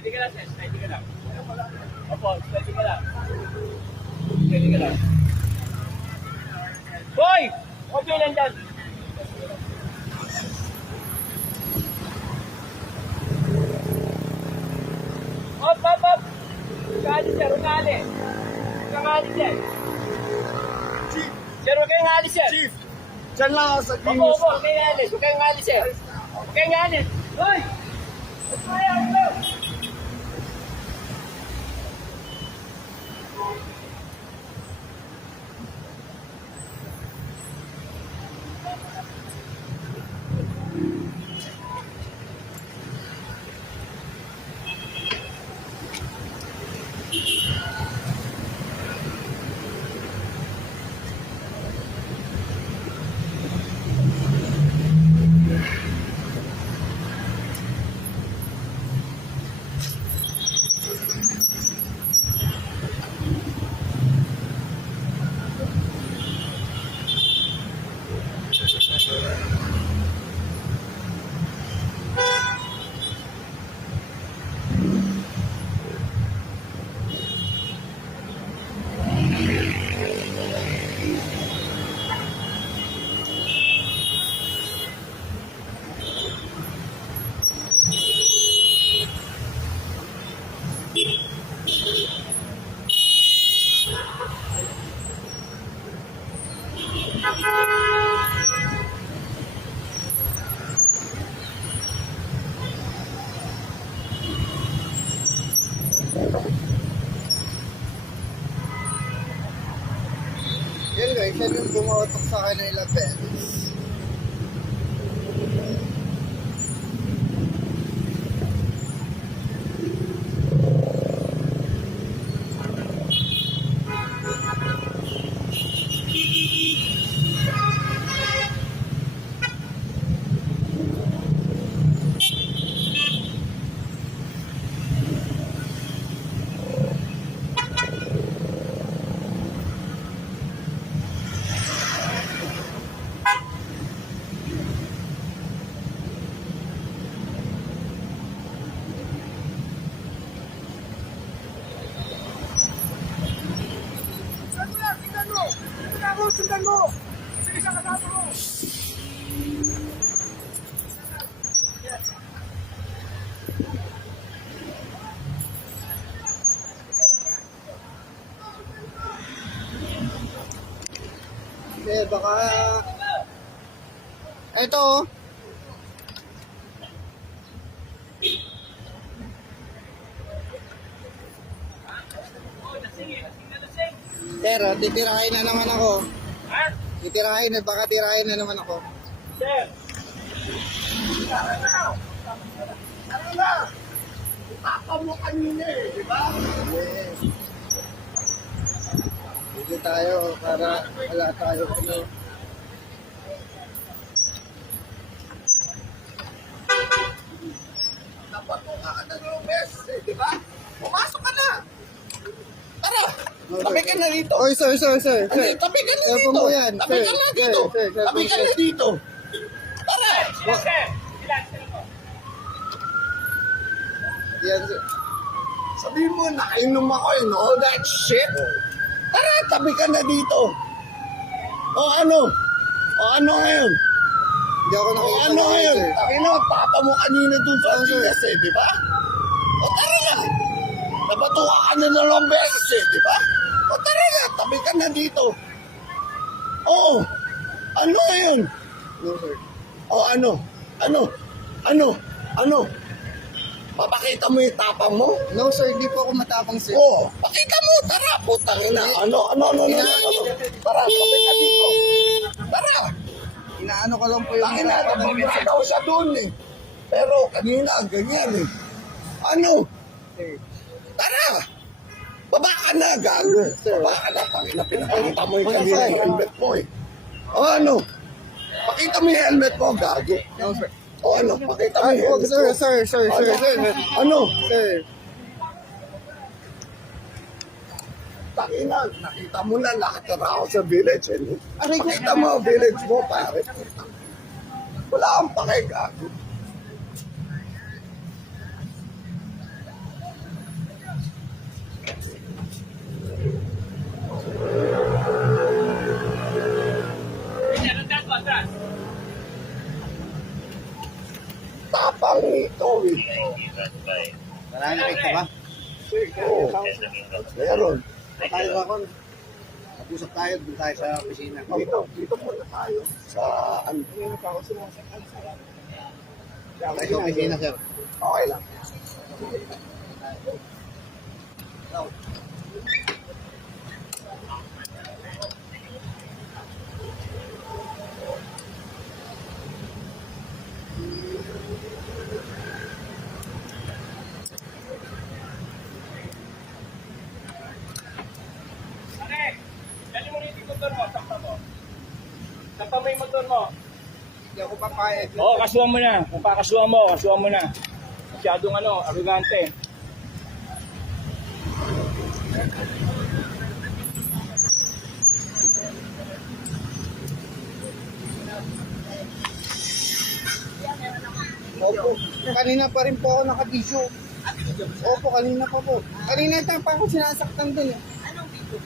Steady ka lang, sir. Steady ka lang. Opo, steady ka lang. Steady ka lang. Boy! Okay lang dyan. Op, op, op! Ugali, sir. Ugali. Ugali, sir. Chief, Sir, huwag kayong alis, sir. Chief, dyan lang ako sa Opo, Venus. opo. Huwag kayong alis. Huwag kayong alis, sir. Huwag kayong alis. Hoy! Huwag kayong alis. Yan guys, yan yung bumawatok sa akin ng ilang beses. Sundan mo! Sige siya kasama mo! Eh, baka... Ito oh. Pero, titirahin na naman ako. Ha? Titirahin na, baka tirahin na naman ako. Sir! Ano na? Papa mo kanina eh, di ba? Yes. Dito tayo para wala tayo ano. Napatuka ka na ng beses eh, di ba? Pumasok ka na! Tara! Tabi ka na dito! Oy, sir. Tabi ka na Sir, dito. po yan, Tabi sir. ka na dito. Sir, Tabi ka na dito. Tara. Sir! Sir! Ilan? Sir ko. Yan, sir. Sabihin mo, nakainom ako and all that shit. Tara, tabi ka na dito. O ano? O ano ngayon? Hindi ako O nakikita ano na ngayon? sir. Takin na, papa mo kanina dun sa Angeles eh, di ba? O tara na. Nabatuka ka na dalawang beses eh, di ba? O tara na, tabi ka na dito. Oo. Ano ngayon? No, sir. O ano? Ano? Papakita mo yung tapang mo? No, sir. Hindi po ako matapang, sir. Oo, pakita mo, tara, putang ina. Ano. Tara, tabi ka dito. Tara. Inaano ko lang po yung... Tangina, nababasa daw siya doon eh. Pero kanina, ganyan eh. Ano? Sir. Tara. Baba ka na, gago. Baba ka na, tangina, pinapakita mo yung kanina yung helmet mo eh. O ano? Pakita mo yung helmet mo, gago. No, sir. O ano, pakita mo Ay, yung oh, helmet sir. mo. Ano? Sir. Tangina, nakita mo na nakatira ako sa village. Eh. Pakita mo ang village mo, pare. Wala kang pakigago. towing. Maraming nakita ba? Oo. Meron. Tayo ba kon? Mag-usap tayo, doon tayo sa opisina. Dito muna tayo. Sa ano. Tayo sa opisina, sir. Okay lang. Pare, dali mo rin yung motor mo, sakta mo. Sakta mo yung motor mo. Hindi ako papayag. Oo, kasuhan mo na. Kung kasuhan mo na. Masyadong arrogante. Opo. Kanina pa rin po ako nakabisyo. Opo, kanina pa po. Kanina pa ako sinasaktan dun eh. Anong video?